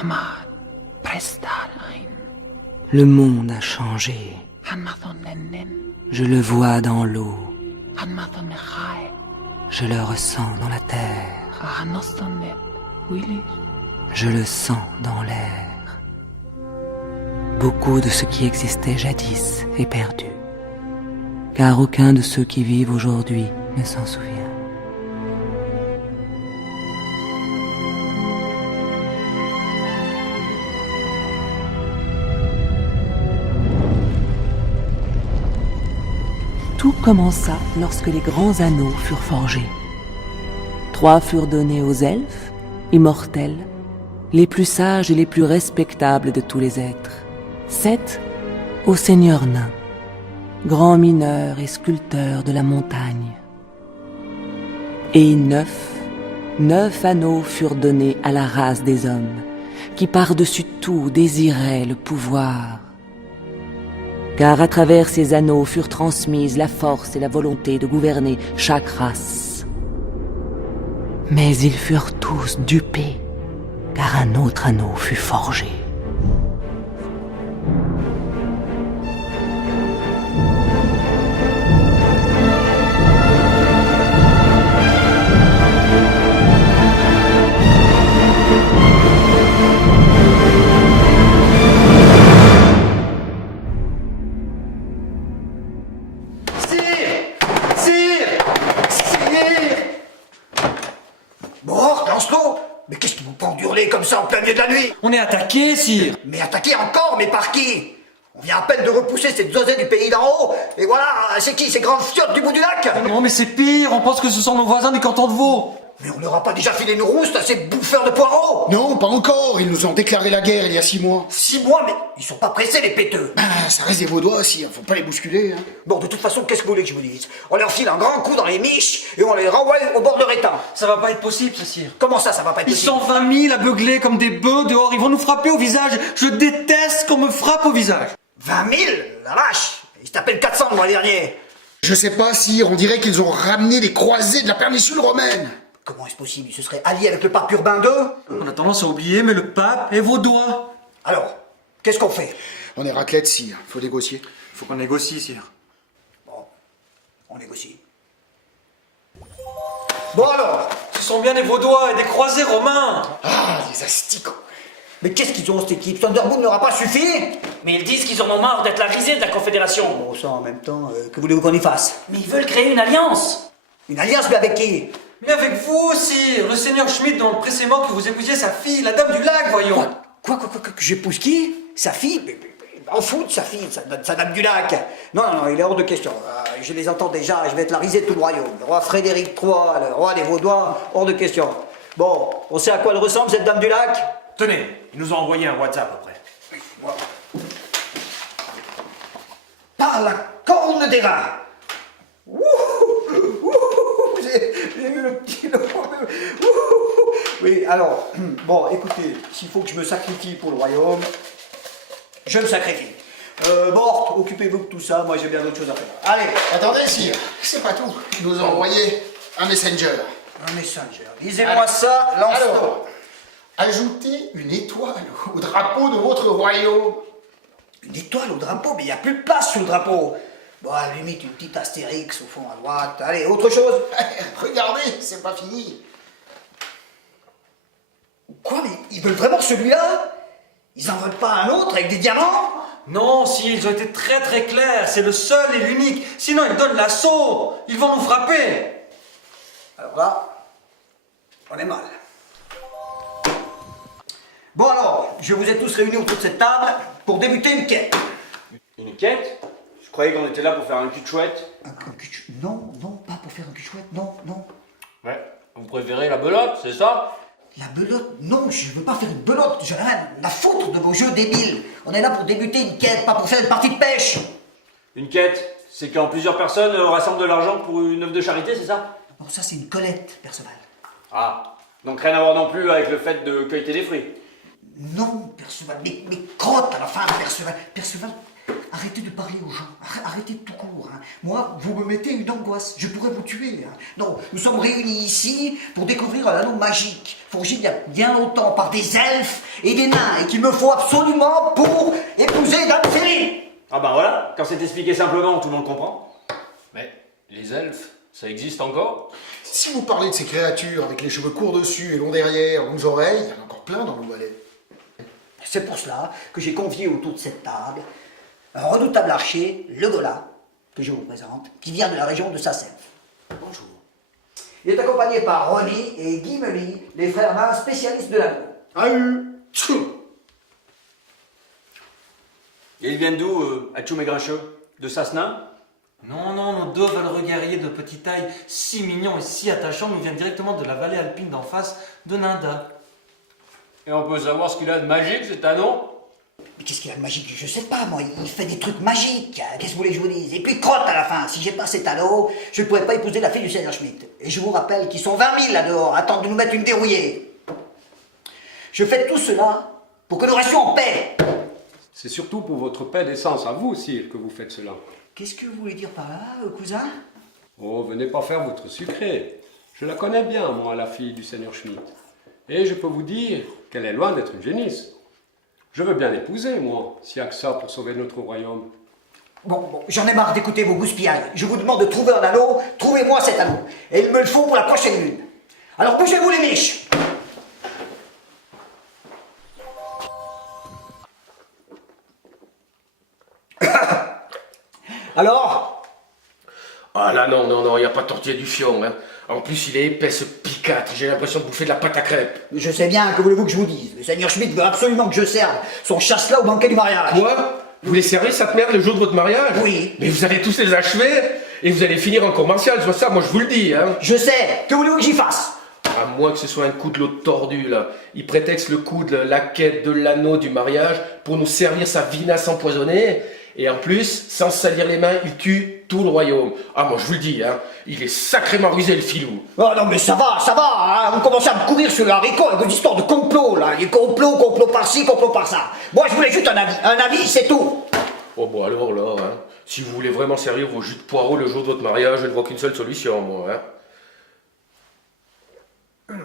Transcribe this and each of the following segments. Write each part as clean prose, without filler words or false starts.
Hamad, Prestalin, Le monde a changé. Hanmathon Nennen, Je le vois dans l'eau. Hanmathon Nechai, Je le ressens dans la terre. Hanoston Net, Willis, Je le sens dans l'air. Beaucoup de ce qui existait jadis est perdu, car aucun de ceux qui vivent aujourd'hui ne s'en souvient. Tout commença lorsque les grands anneaux furent forgés. 3 furent donnés aux elfes, immortels, les plus sages et les plus respectables de tous les êtres. 7 aux seigneurs nains, grands mineurs et sculpteurs de la montagne. Et 9 anneaux furent donnés à la race des hommes, qui par-dessus tout désiraient le pouvoir. Car à travers ces anneaux furent transmises la force et la volonté de gouverner chaque race. Mais ils furent tous dupés, car un autre anneau fut forgé. Bon, Lancelot, mais qu'est-ce qui vous prend d'hurler comme ça en plein milieu de la nuit? On est attaqué, sire. Mais attaqué encore, mais par qui? On vient à peine de repousser cette zozée du pays d'en haut, et voilà, c'est qui, ces grandes fiottes du bout du lac? Non, mais c'est pire, on pense que ce sont nos voisins du canton de Vaud. Mais on leur a pas déjà filé une rouste à ces bouffeurs de poireaux? Non, pas encore. Ils nous ont déclaré la guerre il y a 6 mois. 6 mois, mais ils sont pas pressés, les péteux. Ça reste des Vaudois, si. Faut pas les bousculer. Hein. Bon, de toute façon, qu'est-ce que vous voulez que je vous dise? On leur file un grand coup dans les miches, et on les renvoie au bord de l'étang. Ça va pas être possible, ce sire. Comment ça va pas être Ils possible? sont 20 000 à beugler comme des bœufs dehors, ils vont nous frapper au visage. Je déteste qu'on me frappe au visage. 20 000? La vache! Ils se tapaient le 400 le mois dernier. Je sais pas, sire. On dirait qu'ils ont ramené les croisés de la péninsule romaine. Comment est-ce possible? Ils se seraient alliés avec le pape Urbain II? On a tendance à oublier, mais le pape est vaudois. Alors, qu'est-ce qu'on fait? On est raclette, sire. Faut négocier. Faut qu'on négocie, sire. Bon, on négocie. Bon alors, Ce sont bien des vaudois et des croisés romains. Ah, les asticots. mais qu'est-ce qu'ils ont cette équipe? Thunderbolt n'aura pas suffi? Mais ils disent qu'ils en ont marre d'être la risée de la Confédération. Bon, ça en même temps, que voulez-vous qu'on y fasse? Mais ils veulent créer une alliance. Une alliance, mais avec qui? Mais avec vous, sire. Le seigneur Schmidt dans le précédent que vous épousiez sa fille, la dame du lac, voyons. Quoi, que j'épouse qui? Sa fille? Mais en fout, sa fille, sa dame du lac. Non, il est hors de question. Je les entends déjà, je vais être la risée de tout le royaume. Le roi Frédéric III, le roi des Vaudois, hors de question. Bon, on sait à quoi elle ressemble, cette dame du lac? Tenez, ils nous ont envoyé un WhatsApp après. Par la corne des reins. J'ai vu le petit nom. Oui, alors, bon, écoutez, s'il faut que je me sacrifie pour le royaume, je me sacrifie. Bon, occupez-vous de tout ça, moi j'ai bien d'autres choses à faire. Allez, Attendez, sire. C'est pas tout. Ils nous ont envoyé un messenger. un messenger. Lisez-moi ça, Lancelot. Alors, ajoutez une étoile au drapeau de votre royaume. Une étoile au drapeau, mais il n'y a plus de place sur le drapeau. Bon, à la limite, une petite astérix au fond à droite. Allez, autre chose? Regardez, c'est pas fini. Quoi, mais ils veulent vraiment celui-là? Ils en veulent pas un autre avec des diamants? Non, si, ils ont été très très clairs. C'est le seul et l'unique. Sinon, ils donnent l'assaut. Ils vont nous frapper. Alors là, on est mal. Bon alors, je vous ai tous réunis autour de cette table pour débuter une quête. Une quête? Je croyais qu'on était là pour faire un cul de chouette. Non, pas pour faire un cul chouette, non. Ouais. Vous préférez la belote, c'est ça? La belote, non, je veux pas faire une belote, j'ai rien à foutre de vos jeux débiles. On est là pour débuter une quête, pas pour faire une partie de pêche. Une quête, c'est quand plusieurs personnes rassemblent de l'argent pour une œuvre de charité, c'est ça? Bon, ça c'est une collecte, Perceval. Ah, donc rien à voir non plus avec le fait de cueillir des fruits. Non, Perceval, mais crotte à la fin, Perceval. Perceval, arrêtez de parler aux gens, arrêtez de tout court. Hein. Moi, vous me mettez une angoisse, je pourrais vous tuer. Hein. Non, nous sommes réunis ici pour découvrir un anneau magique, forgé il y a bien longtemps par des elfes et des nains, et qu'il me faut absolument pour épouser Dame Céline. Ah bah voilà, quand c'est expliqué simplement, tout le monde comprend. Mais les elfes, ça existe encore? Si vous parlez de ces créatures avec les cheveux courts dessus et longs derrière, aux oreilles, il y en a encore plein dans le Valais. C'est pour cela que j'ai convié autour de cette table un redoutable archer, le Gola, que je vous présente, qui vient de la région de Sassenf. Bonjour. Il est accompagné par Ronnie et Guy Mely, les frères nains spécialistes de l'anneau. Ah Et ils viennent d'où, Atchoum et Grincheux? De Sassenin? Non, non, nos deux valeureux guerriers de petite taille, si mignons et si attachants, nous viennent directement de la vallée alpine d'en face, de Ninda. Et on peut savoir ce qu'il a de magique, cet anneau? Mais qu'est-ce qu'il a de magique? Je sais pas, moi, il fait des trucs magiques. Qu'est-ce que vous voulez que je vous dise? Et puis crotte à la fin, si j'ai pas cet anneau, je ne pourrais pas épouser la fille du Seigneur Schmidt. Et je vous rappelle qu'ils sont 20 000 là dehors, attendent de nous mettre une dérouillée. Je fais tout cela pour que nous restions en paix. C'est surtout pour votre paix d'essence à vous, sire, que vous faites cela. Qu'est-ce que vous voulez dire par là, cousin? Oh, venez pas faire votre sucré. Je la connais bien, moi, la fille du Seigneur Schmidt. Et je peux vous dire qu'elle est loin d'être une génisse. Je veux bien l'épouser, moi, s'il n'y a que ça pour sauver notre royaume. Bon, j'en ai marre d'écouter vos gouspiailles. Je vous demande de trouver un anneau, trouvez-moi cet anneau. Et il me le faut pour la prochaine lune. Alors bougez-vous les miches. Alors? Ah là, non, il n'y a pas de tortilla du fion. Hein. En plus, il est épais, ce picâtre. J'ai l'impression de bouffer de la pâte à crêpes. Je sais bien, que voulez-vous que je vous dise? Le Seigneur Schmidt veut absolument que je serve son chasse-là au banquet du mariage. Quoi? Vous les servez, cette merde, le jour de votre mariage? Oui. Mais vous allez tous les achever et vous allez finir en cour martiale, soit ça, moi je vous le dis. Hein. Je sais, que voulez-vous que j'y fasse? À moins que ce soit un coup de l'autre tordu, là. Il prétexte le coup de la quête de l'anneau du mariage pour nous servir sa vinasse empoisonnée. Et en plus, sans se salir les mains, il tue tout le royaume. Ah, moi je vous le dis, hein, il est sacrément rusé le filou. Oh non mais ça va, hein. Vous commencez à me courir sur le haricot avec vos histoires de complot, là. Les complot par-ci, complot par-ça. Moi je voulais juste un avis, c'est tout. Oh bon alors là, hein, si vous voulez vraiment servir vos jus de poireaux le jour de votre mariage, je ne vois qu'une seule solution, moi. Hein.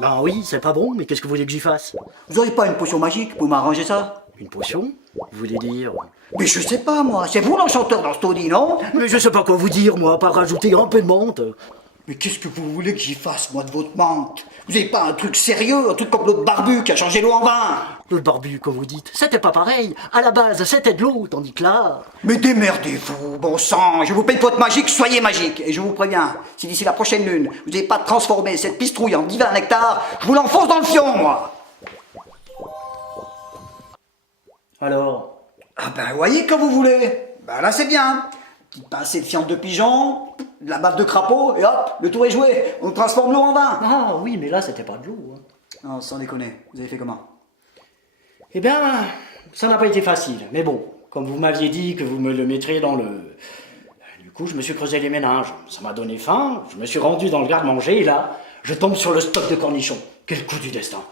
Ben oui, c'est pas bon, mais qu'est-ce que vous voulez que j'y fasse? Vous auriez pas une potion magique pour m'arranger ça? Une potion? Vous voulez dire? Mais je sais pas moi, c'est vous l'enchanteur dans ce taudis, non? Mais je sais pas quoi vous dire, moi, à part rajouter un peu de menthe. Mais qu'est-ce que vous voulez que j'y fasse, moi, de votre menthe? Vous avez pas un truc sérieux, un truc comme l'autre barbu qui a changé l'eau en vin? L'autre barbu, comme vous dites, c'était pas pareil. À la base, c'était de l'eau, tandis que là... Mais démerdez-vous, bon sang, je vous paye votre magique, soyez magique. Et je vous préviens, si d'ici la prochaine lune, vous n'avez pas transformé cette pistrouille en divin nectar, je vous l'enfonce dans le fion, moi. Alors? Ah ben, voyez comme vous voulez. Ben là, c'est bien. Petite pincée de fiente de pigeon, de la bave de crapaud, et hop, le tour est joué. On transforme l'eau en vin. Ah oui, mais là, c'était pas de l'eau. Hein. Non, sans déconner, vous avez fait comment? Eh bien, ça n'a pas été facile. Mais bon, comme vous m'aviez dit que vous me le mettriez dans le... Du coup, je me suis creusé les méninges. Ça m'a donné faim, je me suis rendu dans le garde-manger, et là, je tombe sur le stock de cornichons. Quel coup du destin.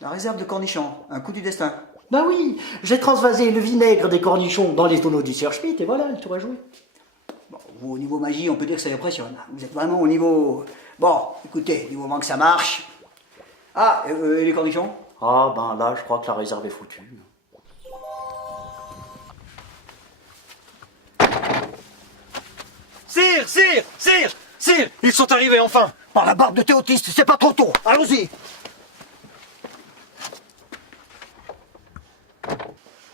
La réserve de cornichons, un coup du destin. Bah oui, j'ai transvasé le vinaigre des cornichons dans les tonneaux du Sir Schmidt, et voilà, le tour est joué. Bon, vous, au niveau magie, on peut dire que ça impressionne. Vous êtes vraiment au niveau... Bon, écoutez, du moment que ça marche... Ah, et les cornichons? Ah ben là, je crois que la réserve est foutue. Sire, ils sont arrivés enfin. Par la barbe de Théotiste, c'est pas trop tôt. Allons-y.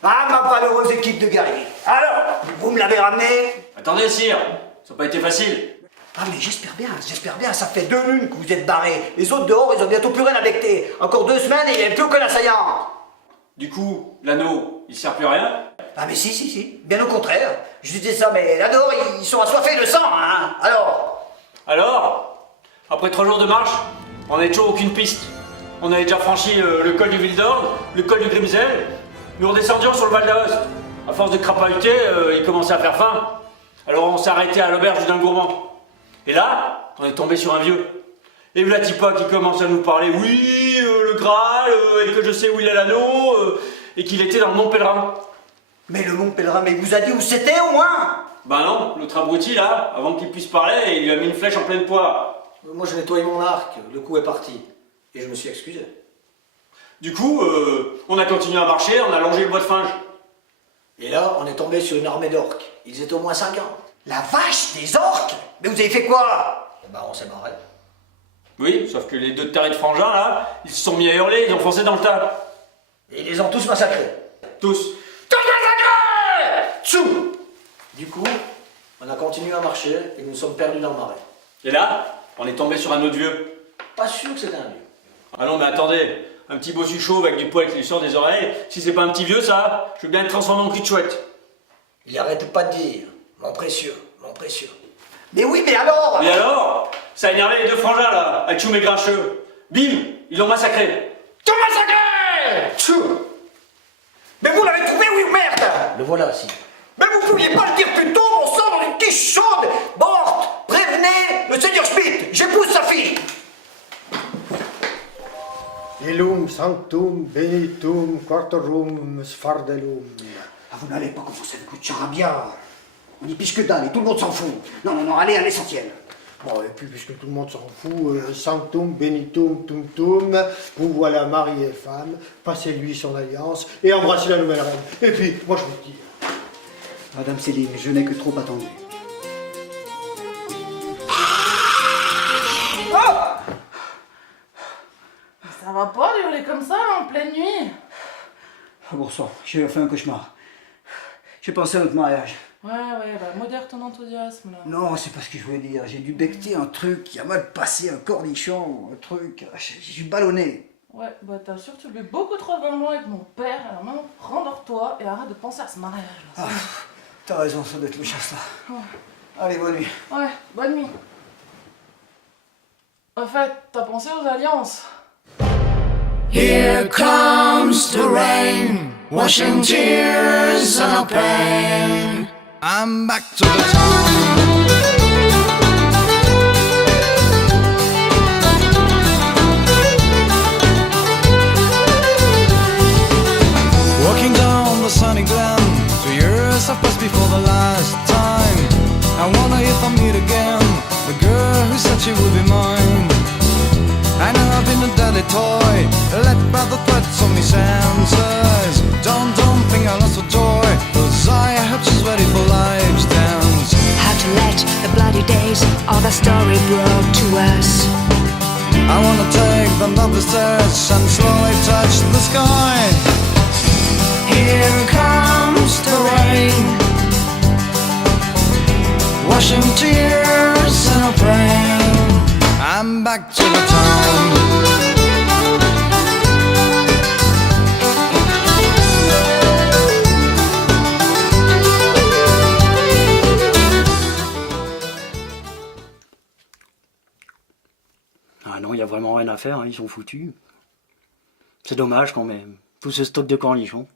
Ah, ma valeureuse équipe de guerriers. Alors, vous me l'avez ramené? Attendez, sire, ça n'a pas été facile. Ah, mais j'espère bien, ça fait 2 lunes que vous êtes barrés. Les autres dehors, ils ont bientôt plus rien à becter. Encore 2 semaines et il n'y a plus aucun assaillant. Du coup, l'anneau, il sert plus à rien? Ah, mais si, bien au contraire. Je disais ça, mais là dehors, ils sont assoiffés de sang, hein. Alors, après 3 jours de marche, on n'avait toujours aucune piste. On avait déjà franchi le col du Wildorn, le col du Grimsel. Nous redescendions sur le Val d'Aoste. À force de crapahuter, il commençait à faire faim. Alors on s'est arrêté à l'auberge d'un gourmand. Et là, on est tombé sur un vieux. Et Vlatipa qui commence à nous parler, oui, le Graal, et que je sais où il est l'anneau. et qu'il était dans le Mont Pèlerin. Mais le Mont Pèlerin, mais il vous a dit où c'était au moins? Bah non, l'autre abruti là, avant qu'il puisse parler, il lui a mis une flèche en pleine poire. Moi j'ai nettoyé mon arc, le coup est parti. Et je me suis excusé. Du coup, on a continué à marcher, on a longé le bois de Finge. Et là, on est tombé sur une armée d'orques. Ils étaient au moins 50. La vache, des orques? Mais vous avez fait quoi? Bah on s'est barré. Oui, sauf que les deux tarés de frangins là, ils se sont mis à hurler, ils ont foncé dans le tas. Et ils les ont tous massacrés. Tous. Tous massacrés! Tchou! Du coup, on a continué à marcher et nous nous sommes perdus dans le marais. Et là, on est tombé sur un autre vieux. Pas sûr que c'était un vieux. Ah non mais attendez, un petit bossu chauve avec du poil qui lui sort des oreilles, si c'est pas un petit vieux ça, je veux bien le transformer en cul de chouette. Il arrête pas de dire, mon précieux, mon précieux. Mais oui, mais alors? Et alors? Ça a énervé les deux frangins là, Atchoum et Grincheux. Bim, ils l'ont massacré. Tout massacré! Tchou! Mais vous l'avez trouvé, oui ou merde? Le voilà, si. Mais vous pouviez pas le dire plus tôt, mon sang dans une quiche chaude! Morte! Prévenez le seigneur Schmidt, j'épouse sa fille! Illum sanctum benitum quartorum sfardelum. Ah, vous n'allez pas commencer le coup de charabia. On y piche que dalle et tout le monde s'en fout. Non, non, non, allez à l'essentiel. Bon, et puis puisque tout le monde s'en fout, sanctum benitum tum tum, vous voilà mari et femme, passez-lui son alliance et embrassez la nouvelle reine. Et puis, moi je vous dis. Madame Céline, je n'ai que trop attendu. Ça va pas hurler comme ça en pleine nuit? Bon sang, j'ai fait un cauchemar. J'ai pensé à notre mariage. Ouais, bah modère ton enthousiasme là. Non, c'est pas ce que je voulais dire. J'ai dû becter un truc qui a mal passé, un cornichon, un truc. Je suis ballonné. Ouais, bah t'as surtout bu beaucoup trop de vin avec mon père, alors maintenant rendors-toi et arrête de penser à ce mariage là. T'as raison, ça doit être le chasse là. Ouais. Allez, bonne nuit. Ouais, bonne nuit. En fait, t'as pensé aux alliances? Here comes the rain, washing tears and our pain. I'm back to the town. Walking down the sunny glen, 2 years have passed before the last time. I wonder if I'll meet again the girl who said she would be mine. I know I've been a deadly toy, led by the threats of my senses. Don't think I lost the joy, 'cause I hope she's ready for life's dance. How to let the bloody days of the story brought to us. I wanna take them up the stairs and slowly touch the sky. Here comes the rain, washing tears and a pain. I'm back to the town. Ah non, il y a vraiment rien à faire, hein, ils sont foutus. C'est dommage quand même, tout ce stock de cornichons.